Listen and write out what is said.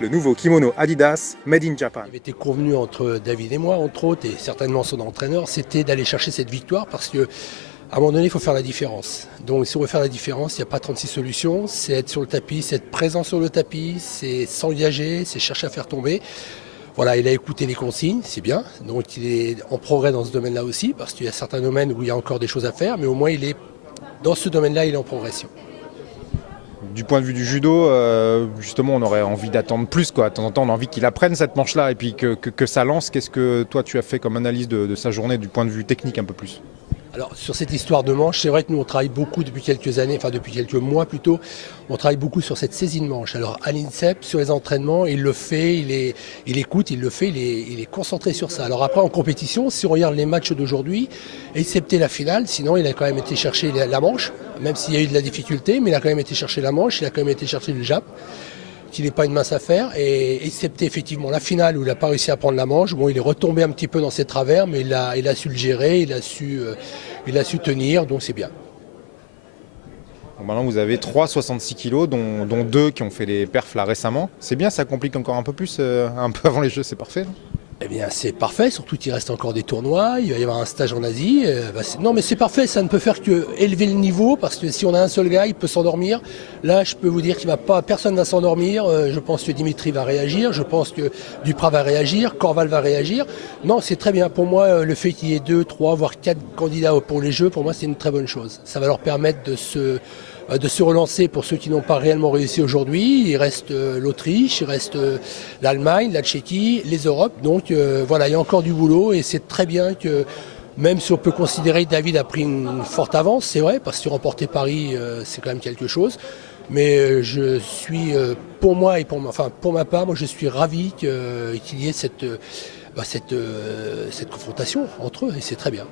le nouveau kimono Adidas Made in Japan. Il avait été convenu entre David et moi, entre autres, et certainement son entraîneur, c'était d'aller chercher cette victoire parce que à un moment donné, il faut faire la différence. Donc si on veut faire la différence, il n'y a pas 36 solutions. C'est être sur le tapis, c'est être présent sur le tapis, c'est s'engager, c'est chercher à faire tomber. Voilà, il a écouté les consignes, c'est bien. Donc il est en progrès dans ce domaine-là aussi, parce qu'il y a certains domaines où il y a encore des choses à faire, mais au moins il est dans ce domaine-là, il est en progression. Du point de vue du judo, justement, on aurait envie d'attendre plus, quoi. De temps en temps, on a envie qu'il apprenne cette manche-là et puis que ça lance. Qu'est-ce que toi, tu as fait comme analyse de sa journée du point de vue technique un peu plus? Alors sur cette histoire de manche, c'est vrai que nous on travaille beaucoup depuis quelques années, enfin depuis quelques mois plutôt, on travaille beaucoup sur cette saisie de manche. Alors à l'INSEP, sur les entraînements, il le fait, il écoute, il le fait, il est concentré sur ça. Alors après en compétition, si on regarde les matchs d'aujourd'hui, excepté la finale, sinon il a quand même été chercher la manche, même s'il y a eu de la difficulté, mais il a quand même été chercher la manche, il a quand même été chercher le jab, qui n'est pas une mince affaire, et excepté effectivement la finale où il n'a pas réussi à prendre la manche, bon il est retombé un petit peu dans ses travers, mais il a su le gérer, il a su tenir, donc c'est bien. Bon, maintenant, vous avez 3 66 kilos, dont 2 qui ont fait les perfs là récemment. C'est bien, ça complique encore un peu plus, un peu avant les Jeux, c'est parfait. Eh bien c'est parfait, surtout qu'il reste encore des tournois, il va y avoir un stage en Asie. Non mais c'est parfait, ça ne peut faire que élever le niveau, parce que si on a un seul gars, il peut s'endormir. Là je peux vous dire personne ne va s'endormir, je pense que Dimitri va réagir, je pense que Duprat va réagir, Corval va réagir. Non c'est très bien, pour moi le fait qu'il y ait 2, 3, voire 4 candidats pour les Jeux, pour moi c'est une très bonne chose. Ça va leur permettre de se relancer pour ceux qui n'ont pas réellement réussi aujourd'hui. Il reste l'Autriche, il reste l'Allemagne, la Tchéquie, les Europes. Donc voilà, il y a encore du boulot et c'est très bien que, même si on peut considérer que David a pris une forte avance, c'est vrai, parce que remporter Paris, c'est quand même quelque chose. Mais je suis, pour moi et pour ma part, moi je suis ravi qu'il y ait cette confrontation entre eux et c'est très bien.